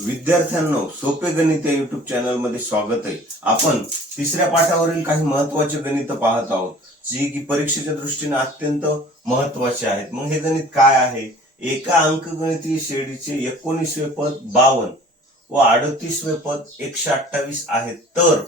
विद्यार्थ्यांनो, सोपे गणित या युट्यूब चॅनल मध्ये स्वागत आहे। आपण तिसऱ्या पाठावरील काही महत्त्वाचे गणित पाहत आहोत, जी की परीक्षेच्या दृष्टीने अत्यंत महत्त्वाचे आहेत। मग हे गणित काय आहे? एका अंकगणितीय श्रेणीचे 19वे पद 52 व 38वे पद 128 आहे, तर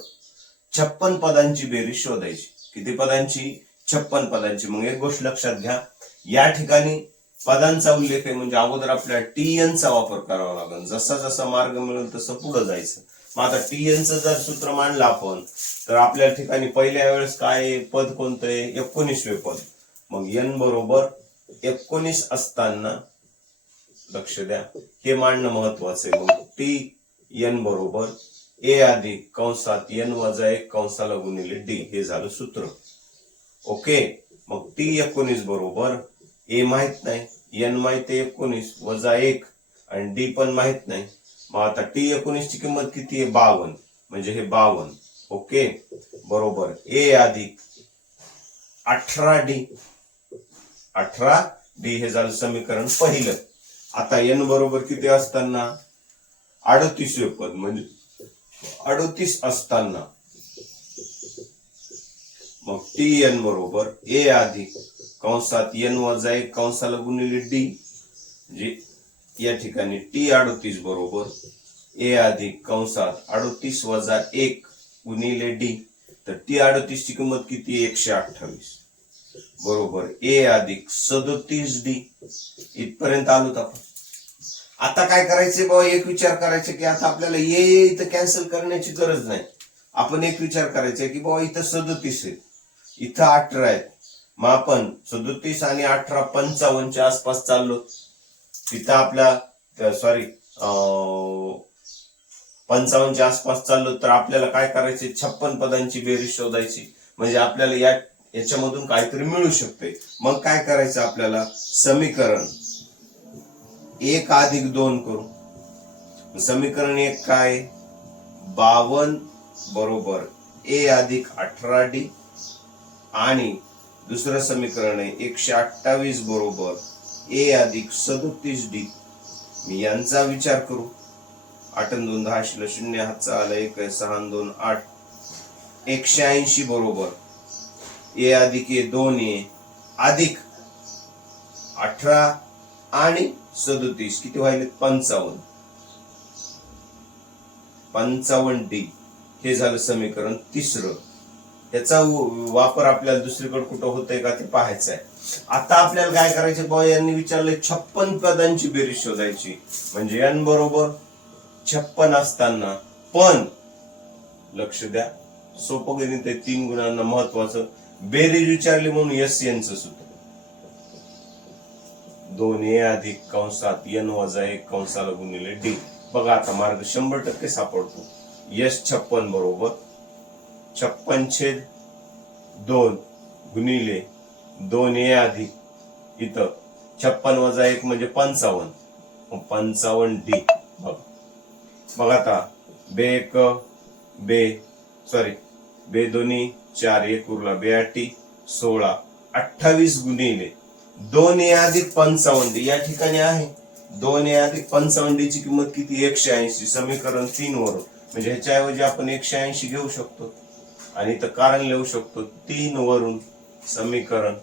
56 पदांची बेरीज शोधायची। किती पदांची? 56 पदांची। मग एक गोष्ट लक्षात घ्या, या ठिकाणी पदांचा उल्लेख आहे म्हणजे अगोदर आपल्याला टीएन चा वापर करावा लागेल। जसा जसा मार्ग मिळेल तसं पुढे जायचं। मग आता टीएन चं जर सूत्र मांडलं आपण, तर आपल्या ठिकाणी पहिल्या वेळेस काय पद कोणतं आहे? 19वे पद। मग एन बरोबर 19 असताना लक्ष द्या, हे मांडणं महत्वाचं आहे। मग टी एन बरोबर ए अधिक कंसात एन वजा 1 कंसाला गुणिले डी, हे झालं सूत्र। ओके, मग टी 19 बरोबर ए माहित नाही, एन माहित आहे 19 वजा 1 आणि डी पण माहित नाही। मग आता टी 19 ची किंमत किती आहे? 52, म्हणजे हे 52। ओके, बरोबर ए अधिक 18डी, 18डी हे झालं समीकरण पहिलं। आता एन बरोबर किती असताना? 38वे पद, म्हणजे 38 असताना मग टी एन बरोबर ए अधिक कंसात एन वजा 1 कंसाला गुणिले डी, म्हणजे या ठिकाणी टी 38 बरोबर ए अधिक कंसात 38 वजा 1 गुणिले डी, तर टी 38 ची किंमत किती? 128 बरोबर ए अधिक 37डी। इथपर्यंत आलोत आपण। आता काय करायचे बाबा? एक विचार करायचे की आता आपल्याला ये इथं कॅन्सल करण्याची गरज नाही। आपण एक विचार करायचा की बाबा इथं 37 आहे, इथं 18 आहे। मग आपण 37 आणि 18 55च्या आसपास चाललो। तिथं आपला 55च्या आसपास चाललो, तर आपल्याला काय करायचे? 56 पदांची बेरीज शोधायची, म्हणजे आपल्याला याच्यामधून काहीतरी मिळू शकते। मग काय करायचं? आपल्याला समीकरण 1 अधिक 2 करू। समीकरण 1 काय? 52 बरोबर ए अधिक 18डी, आणि दुसरं समीकरण आहे 128 बरोबर ए अधिक 37डी। मी यांचा विचार करू। 8 आणि 2 10 शिल्लक 0, हातचा आला 1 आहे, 6 आणि 2 8। 180 बरोबर ए अधिक ए 2 ए अधिक 18 आणि 37 किती व्हायले? 55, 55डी, हे झालं समीकरण तिसरं। याचा वापर आपल्याला दुसरीकडे कुठं होतंय का ते पाहायचं आहे। आता आपल्याला काय करायचं? बाबा यांनी विचारलंय 56 पदांची बेरीज शोधायची, म्हणजे एन बरोबर 56 असताना पण लक्ष द्या, सोपं गणित आहे, 3 गुणांना महत्वाचं। बेरीज विचारली म्हणून एस एन चं सूत्र 2 ए अधिक कंसात एन वजा 1 कंसाला गुणिले डी। बघा आता मार्ग 100% सापडतो। एस 56 बरोबर 56/2 गुणिले 2 ए अधिक इथं 56 वजा 1 म्हणजे 55, 55डी। बघ आता बे दोन्ही 4, 1 उरला, 2 8 16, 28 गुणिले 2 ए अधिक 55डी, या ठिकाणी आहे 2 ए अधिक 55डी ची किंमत किती? 180, समीकरण 3 वरून, म्हणजे ह्याच्याऐवजी आपण 180 घेऊ शकतो आणि इथं कारण लिहू शकतो 3 वरून समीकरण।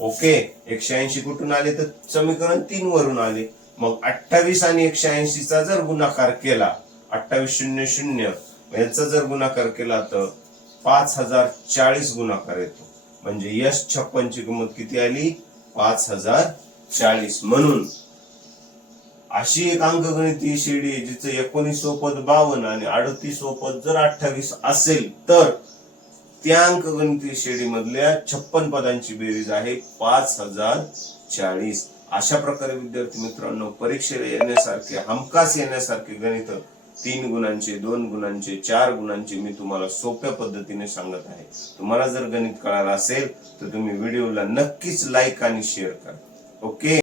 ओके, 180 कुठून आले? तर समीकरण 3 वरून आले। मग 28 आणि 180 चा जर गुणाकार केला, 28 0 0, याचा जर गुणाकार केला तर 5040 गुणाकार येतो, म्हणजे यश 56 ची किंमत किती आली? 5040। म्हणून अशी एक अंकगणितीय श्रेणी आहे जिचं 19व पद 52 आणि 38व पद जर 28 असेल, तर त्या अंकगणितीय श्रेणी मधल्या 56 पदांची बेरीज आहे 5040। अशा प्रकारे विद्यार्थी मित्रांनो, परीक्षेला येण्यासारखे, हमखास येण्यासारखे गणित 3 गुणांचे, 2 गुणांचे, 4 गुणांचे मी तुम्हाला सोप्या पद्धतीने सांगत आहे। तुम्हाला जर गणित कळालं असेल तर तुम्ही व्हिडिओला नक्कीच लाईक आणि शेअर करा। ओके।